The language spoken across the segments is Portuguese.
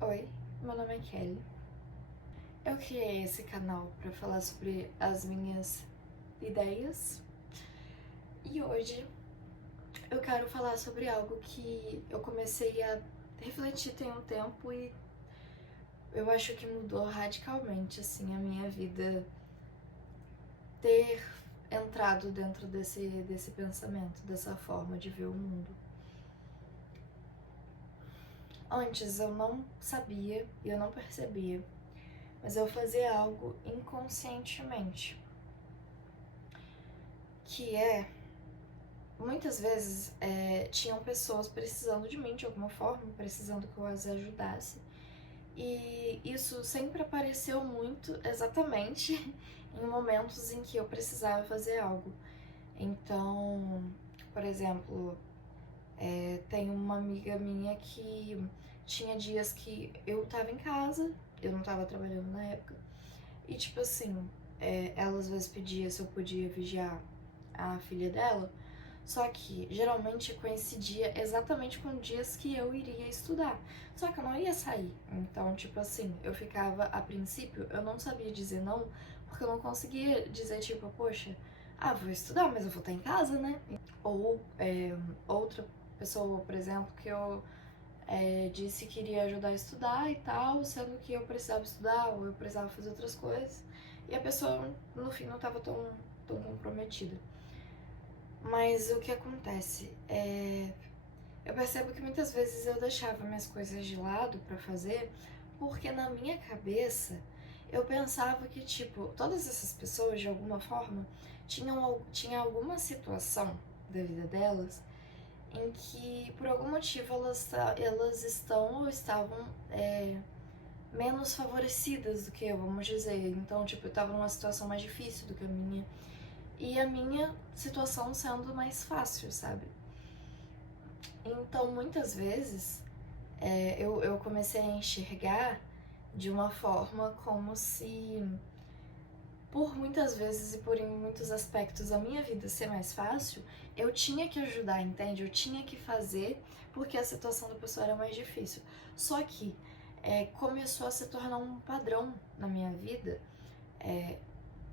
Oi, meu nome é Kelly. Eu criei esse canal para falar sobre as minhas ideias e hoje eu quero falar sobre algo que eu comecei a refletir tem um tempo e eu acho que mudou radicalmente assim a minha vida ter entrado dentro desse pensamento, dessa forma de ver o mundo. Antes eu não sabia e eu não percebia, mas eu fazia algo inconscientemente, que muitas vezes tinham pessoas precisando de mim de alguma forma, precisando que eu as ajudasse. E isso sempre apareceu muito exatamente em momentos em que eu precisava fazer algo. Então, por exemplo, tem uma amiga minha que tinha dias que eu tava em casa, eu não tava trabalhando na época, e tipo assim, ela às vezes pedia se eu podia vigiar a filha dela, só que geralmente coincidia exatamente com dias que eu iria estudar. Só que eu não ia sair. Então, tipo assim, eu ficava, a princípio, eu não sabia dizer não, porque eu não conseguia dizer, tipo, poxa, vou estudar, mas eu vou estar em casa, né? Ou outra pessoa, por exemplo, que eu disse que iria ajudar a estudar e tal, sendo que eu precisava estudar ou eu precisava fazer outras coisas. E a pessoa, no fim, não estava tão comprometida. Mas o que acontece eu percebo que muitas vezes eu deixava minhas coisas de lado pra fazer, porque na minha cabeça eu pensava que, tipo, todas essas pessoas, de alguma forma, tinha alguma situação da vida delas em que, por algum motivo, elas estão ou estavam menos favorecidas do que eu, vamos dizer. Então, tipo, eu tava numa situação mais difícil do que a minha, e a minha situação sendo mais fácil, sabe? Então, muitas vezes, eu comecei a enxergar de uma forma como se, por muitas vezes e por em muitos aspectos a minha vida ser mais fácil, eu tinha que ajudar, entende? Eu tinha que fazer porque a situação da pessoa era mais difícil. Só que começou a se tornar um padrão na minha vida.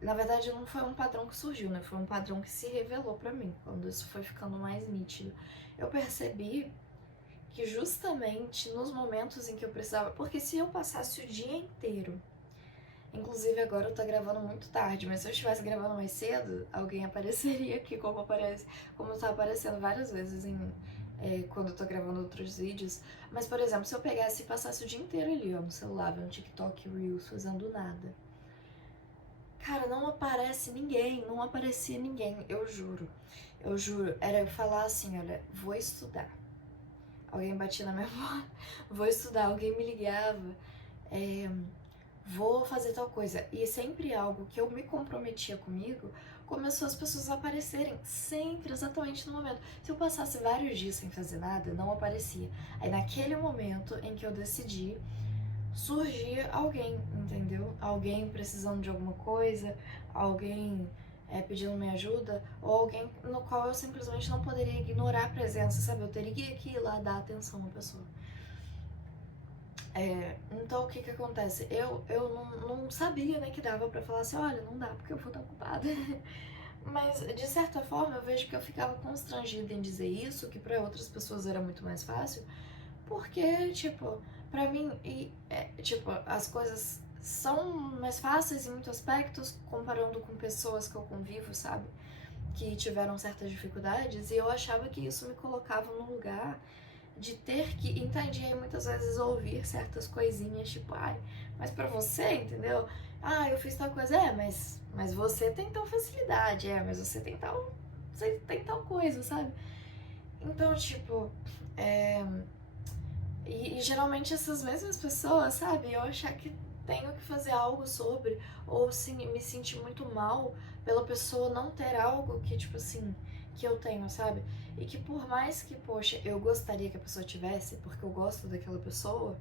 Na verdade, não foi um padrão que surgiu, né? Foi um padrão que se revelou pra mim, quando isso foi ficando mais nítido. Eu percebi que justamente nos momentos em que eu precisava, porque se eu passasse o dia inteiro, inclusive agora eu tô gravando muito tarde, mas se eu estivesse gravando mais cedo, alguém apareceria aqui como tá aparecendo várias vezes quando eu tô gravando outros vídeos. Mas, por exemplo, se eu pegasse e passasse o dia inteiro ali, ó, no celular, vendo TikTok, Reels, fazendo nada, cara, não aparece ninguém, não aparecia ninguém, eu juro. Eu juro, era eu falar assim, olha, vou estudar. Alguém batia na minha porta, vou estudar, alguém me ligava, vou fazer tal coisa. E sempre algo que eu me comprometia comigo, começou as pessoas a aparecerem, sempre, exatamente no momento. Se eu passasse vários dias sem fazer nada, não aparecia. Aí naquele momento em que eu decidi, surgia alguém, entendeu? Alguém precisando de alguma coisa, alguém pedindo minha ajuda, ou alguém no qual eu simplesmente não poderia ignorar a presença, sabe? Eu teria que ir lá dar atenção à pessoa. Então o que acontece? Eu não sabia, né, que dava pra falar assim, olha, não dá porque eu vou estar ocupada. Mas de certa forma eu vejo que eu ficava constrangida em dizer isso, que pra outras pessoas era muito mais fácil, porque, tipo, pra mim, tipo, as coisas são mais fáceis em muitos aspectos, comparando com pessoas que eu convivo, sabe? Que tiveram certas dificuldades, e eu achava que isso me colocava num lugar de ter que entender e muitas vezes ouvir certas coisinhas, tipo, ai, mas pra você, entendeu? Eu fiz tal coisa, mas você tem tal facilidade, mas você tem tal coisa, sabe? Então, tipo, e geralmente essas mesmas pessoas, sabe? Eu achar que tenho que fazer algo sobre, ou sim, me sentir muito mal pela pessoa não ter algo que, tipo assim, que eu tenho, sabe? E que por mais que, poxa, eu gostaria que a pessoa tivesse, porque eu gosto daquela pessoa,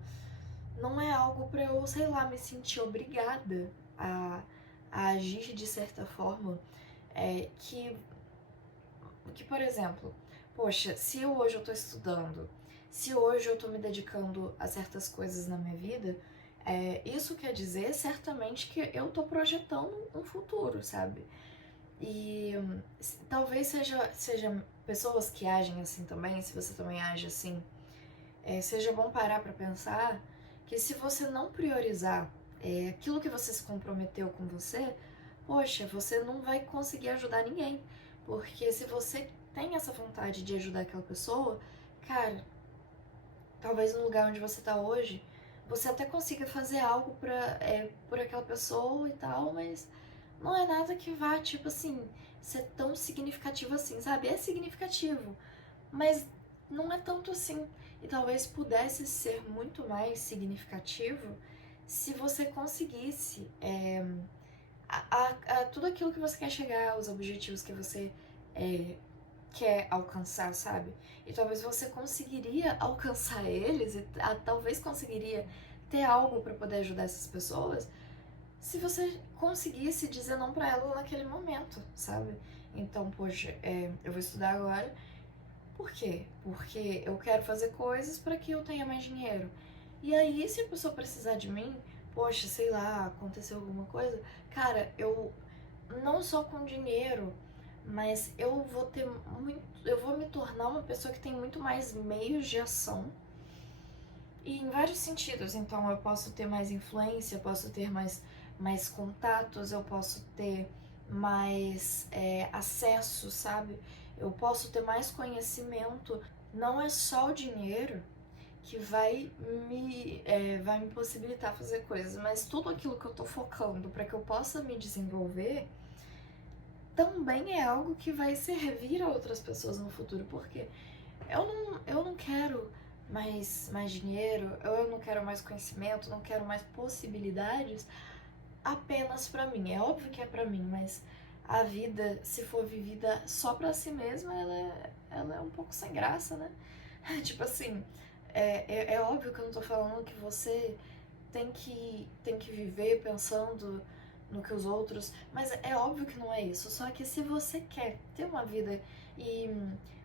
não é algo pra eu, sei lá, me sentir obrigada a agir de certa forma. Que, por exemplo, poxa, se hoje eu tô estudando, se hoje eu tô me dedicando a certas coisas na minha vida, isso quer dizer certamente que eu tô projetando um futuro, sabe? E talvez seja pessoas que agem assim também, se você também age assim, seja bom parar pra pensar que se você não priorizar aquilo que você se comprometeu com você, poxa, você não vai conseguir ajudar ninguém. Porque se você tem essa vontade de ajudar aquela pessoa, cara, talvez no lugar onde você tá hoje, você até consiga fazer algo por aquela pessoa e tal, mas não é nada que vá, tipo assim, ser tão significativo assim, sabe? É significativo, mas não é tanto assim. E talvez pudesse ser muito mais significativo se você conseguisse tudo aquilo que você quer chegar, os objetivos que você é, quer alcançar, sabe? E talvez você conseguiria alcançar eles e talvez conseguiria ter algo para poder ajudar essas pessoas se você conseguisse dizer não para elas naquele momento, sabe? Então, poxa, eu vou estudar agora. Por quê? Porque eu quero fazer coisas para que eu tenha mais dinheiro. E aí, se a pessoa precisar de mim, poxa, sei lá, aconteceu alguma coisa, cara, eu não só com dinheiro, mas eu vou me tornar uma pessoa que tem muito mais meios de ação e em vários sentidos. Então, eu posso ter mais influência, posso ter mais contatos, eu posso ter mais acesso, sabe? Eu posso ter mais conhecimento. Não é só o dinheiro que vai me possibilitar fazer coisas, mas tudo aquilo que eu tô focando para que eu possa me desenvolver também é algo que vai servir a outras pessoas no futuro, porque eu não quero mais dinheiro, eu não quero mais conhecimento, não quero mais possibilidades apenas pra mim. É óbvio que é pra mim, mas a vida, se for vivida só pra si mesma, ela é um pouco sem graça, né? Tipo assim, é óbvio que eu não tô falando que você tem que viver pensando no que os outros. Mas é óbvio que não é isso. Só que se você quer ter uma vida e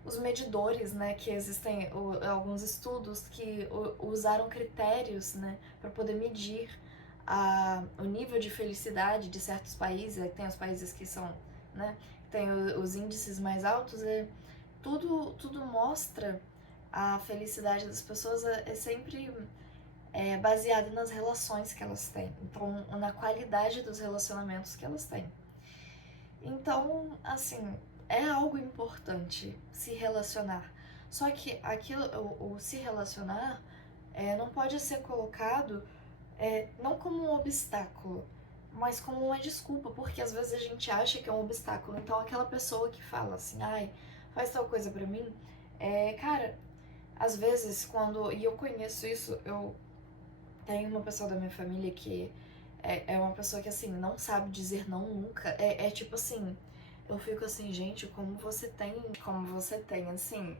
os medidores, né, que existem, alguns estudos que usaram critérios, né, para poder medir o nível de felicidade de certos países, tem os países que são, né, tem os índices mais altos, tudo mostra a felicidade das pessoas é sempre baseada nas relações que elas têm, então na qualidade dos relacionamentos que elas têm. Então, assim, é algo importante se relacionar. Só que aquilo, o se relacionar não pode ser colocado não como um obstáculo, mas como uma desculpa, porque às vezes a gente acha que é um obstáculo. Então aquela pessoa que fala assim, ai, faz tal coisa pra mim, cara, às vezes quando. E eu conheço isso, eu tenho uma pessoa da minha família que é uma pessoa que, assim, não sabe dizer não nunca. Tipo assim, eu fico assim, gente, como você tem, assim,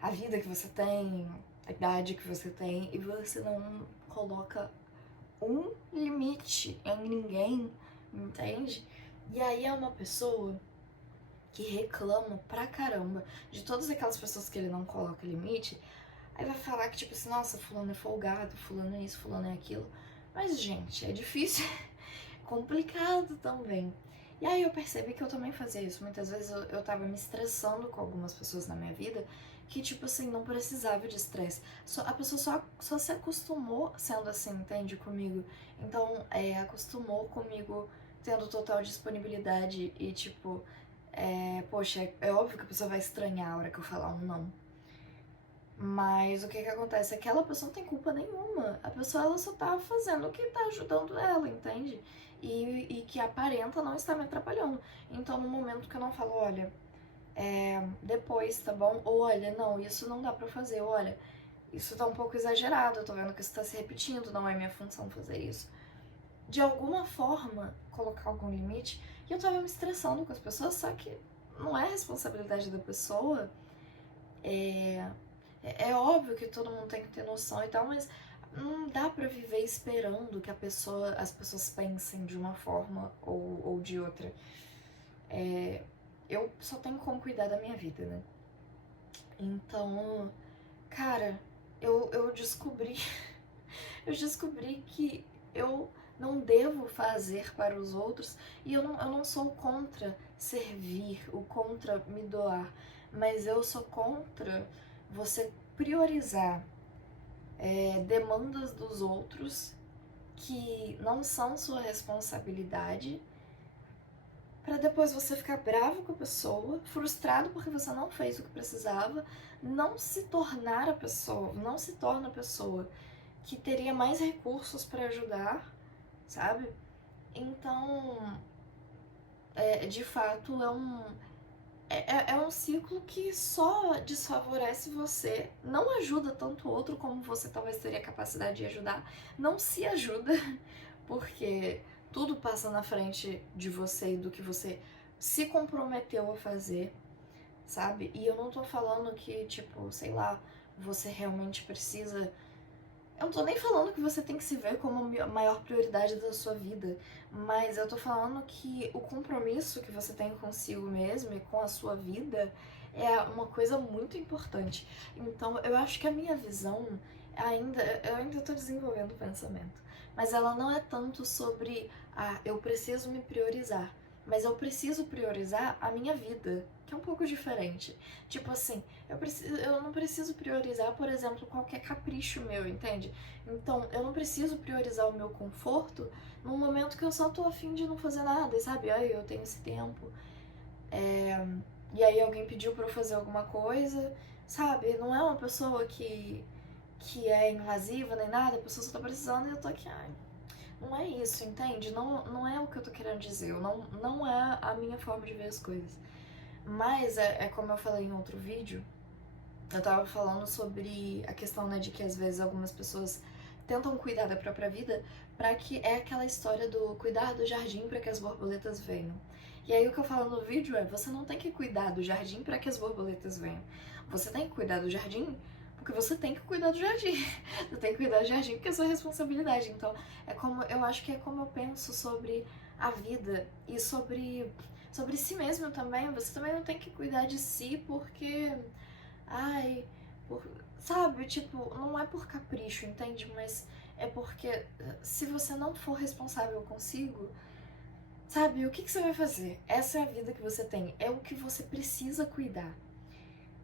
a vida que você tem, a idade que você tem, e você não coloca um limite em ninguém, entende? E aí é uma pessoa que reclama pra caramba de todas aquelas pessoas que ele não coloca limite. Aí vai falar que, tipo assim, nossa, fulano é folgado, fulano é isso, fulano é aquilo. Mas, gente, é difícil, complicado também. E aí eu percebi que eu também fazia isso. Muitas vezes eu tava me estressando com algumas pessoas na minha vida que, tipo assim, não precisava de estresse. A pessoa só se acostumou sendo assim, entende, comigo. Então, acostumou comigo tendo total disponibilidade e, tipo, poxa, é óbvio que a pessoa vai estranhar a hora que eu falar um não. Mas o que que acontece? Aquela pessoa não tem culpa nenhuma. A pessoa ela só tá fazendo o que tá ajudando ela, entende? E que aparenta não estar me atrapalhando. Então, no momento que eu não falo, olha, depois, tá bom? Ou olha, não, isso não dá pra fazer, olha, isso tá um pouco exagerado, eu tô vendo que isso tá se repetindo, não é minha função fazer isso. De alguma forma, colocar algum limite. E eu tava me estressando com as pessoas, só que não é responsabilidade da pessoa. É óbvio que todo mundo tem que ter noção e tal, mas não dá pra viver esperando que as pessoas pensem de uma forma ou de outra. Eu só tenho como cuidar da minha vida, né? Então, cara, eu descobri, eu descobri que eu não devo fazer para os outros, e eu não sou contra servir, o contra me doar, mas eu sou contra você priorizar demandas dos outros que não são sua responsabilidade, para depois você ficar bravo com a pessoa, frustrado porque você não fez o que precisava, não se tornar a pessoa, não se torna a pessoa que teria mais recursos para ajudar, sabe? Então, de fato, é um ciclo que só desfavorece você, não ajuda tanto o outro como você talvez teria capacidade de ajudar, não se ajuda, porque tudo passa na frente de você e do que você se comprometeu a fazer, sabe? E eu não tô falando que, tipo, sei lá, você realmente precisa. Eu não tô nem falando que você tem que se ver como a maior prioridade da sua vida, mas eu tô falando que o compromisso que você tem consigo mesmo e com a sua vida é uma coisa muito importante. Então, eu acho que a minha visão eu ainda tô desenvolvendo o pensamento, mas ela não é tanto sobre, eu preciso me priorizar, mas eu preciso priorizar a minha vida, que é um pouco diferente. Tipo assim, eu não preciso priorizar, por exemplo, qualquer capricho meu, entende? Então, eu não preciso priorizar o meu conforto num momento que eu só tô afim de não fazer nada, e sabe? Ai, eu tenho esse tempo. E aí alguém pediu pra eu fazer alguma coisa, sabe? Não é uma pessoa que é invasiva nem nada, a pessoa só tá precisando e eu tô aqui, ai. Não é isso, entende? Não é o que eu tô querendo dizer, não é a minha forma de ver as coisas. Mas é como eu falei em outro vídeo, eu tava falando sobre a questão, né, de que às vezes algumas pessoas tentam cuidar da própria vida para que é aquela história do cuidar do jardim para que as borboletas venham. E aí o que eu falo no vídeo é, você não tem que cuidar do jardim para que as borboletas venham. Você tem que cuidar do jardim porque você tem que cuidar do jardim. Você tem que cuidar do jardim porque é sua responsabilidade. Então, eu acho que é como eu penso sobre a vida e sobre si mesmo também. Você também não tem que cuidar de si porque ai, por, sabe, tipo, não é por capricho, entende? Mas é porque se você não for responsável consigo, sabe, o que você vai fazer? Essa é a vida que você tem, é o que você precisa cuidar.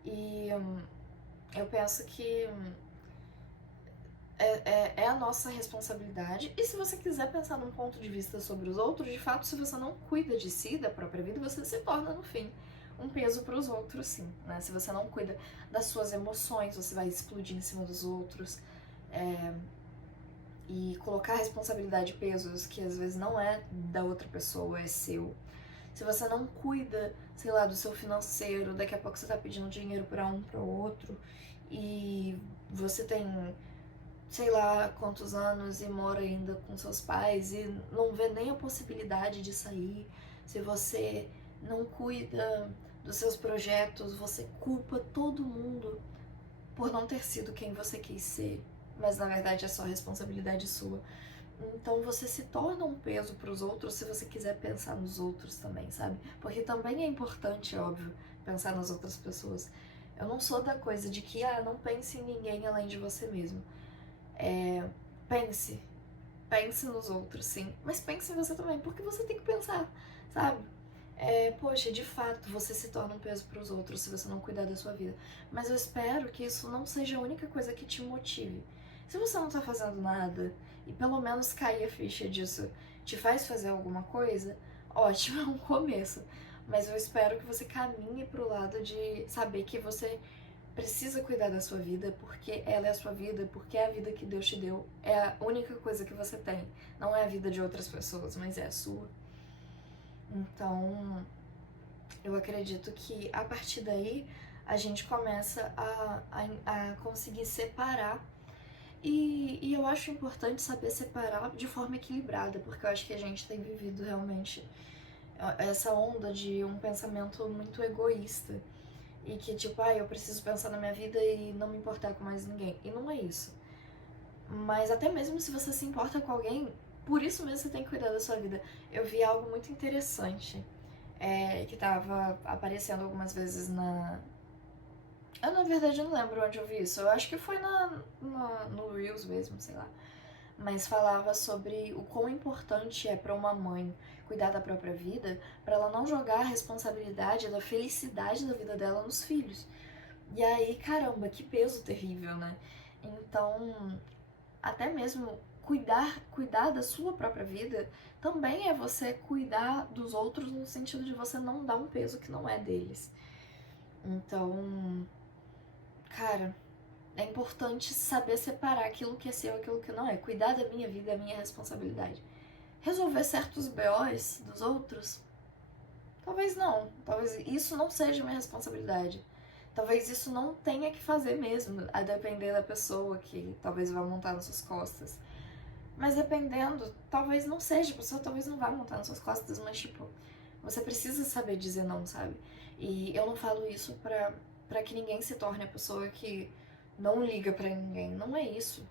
E eu penso que é a nossa responsabilidade. E se você quiser pensar num ponto de vista sobre os outros, de fato, se você não cuida de si, da própria vida, você se torna, no fim, um peso para os outros, sim, né? Se você não cuida das suas emoções, você vai explodir em cima dos outros. E colocar responsabilidade e pesos que às vezes não é da outra pessoa, é seu. Se você não cuida, sei lá, do seu financeiro, daqui a pouco você tá pedindo dinheiro para um para o outro e você tem sei lá quantos anos e mora ainda com seus pais e não vê nem a possibilidade de sair, se você não cuida dos seus projetos, você culpa todo mundo por não ter sido quem você quis ser, mas na verdade é só responsabilidade sua. Então você se torna um peso para os outros se você quiser pensar nos outros também, sabe? Porque também é importante, óbvio, pensar nas outras pessoas. Eu não sou da coisa de que, não pense em ninguém além de você mesmo. Pense. Pense nos outros, sim. Mas pense em você também, porque você tem que pensar, sabe? Poxa, de fato, você se torna um peso para os outros se você não cuidar da sua vida. Mas eu espero que isso não seja a única coisa que te motive. Se você não tá fazendo nada, e pelo menos cair a ficha disso te faz fazer alguma coisa, ótimo, é um começo. Mas eu espero que você caminhe pro lado de saber que você precisa cuidar da sua vida porque ela é a sua vida, porque é a vida que Deus te deu, é a única coisa que você tem. Não é a vida de outras pessoas, mas é a sua. Então, eu acredito que a partir daí a gente começa a conseguir separar. E eu acho importante saber separar de forma equilibrada, porque eu acho que a gente tem vivido realmente essa onda de um pensamento muito egoísta. E que tipo, eu preciso pensar na minha vida e não me importar com mais ninguém. E não é isso. Mas até mesmo se você se importa com alguém, por isso mesmo você tem que cuidar da sua vida. Eu vi algo muito interessante que tava aparecendo algumas vezes Eu, na verdade, não lembro onde eu vi isso. Eu acho que foi no Reels mesmo, sei lá. Mas falava sobre o quão importante é pra uma mãe cuidar da própria vida, pra ela não jogar a responsabilidade da felicidade da vida dela nos filhos. E aí, caramba, que peso terrível, né? Então, até mesmo cuidar da sua própria vida também é você cuidar dos outros no sentido de você não dar um peso que não é deles. Então, cara, é importante saber separar aquilo que é seu e aquilo que não é. Cuidar da minha vida é minha responsabilidade. Resolver certos BOs dos outros? Talvez não. Talvez isso não seja minha responsabilidade. Talvez isso não tenha que fazer mesmo, a depender da pessoa que talvez vá montar nas suas costas. Mas dependendo, talvez não seja, a pessoa talvez não vá montar nas suas costas, mas tipo, você precisa saber dizer não, sabe? E eu não falo isso pra que ninguém se torne a pessoa que não liga pra ninguém. Não é isso.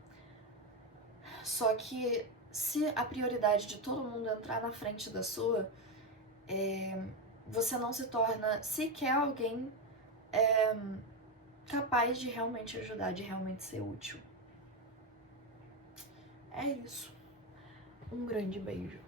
Só que se a prioridade de todo mundo entrar na frente da sua, você não se torna sequer alguém capaz de realmente ajudar, de realmente ser útil. É isso. Um grande beijo.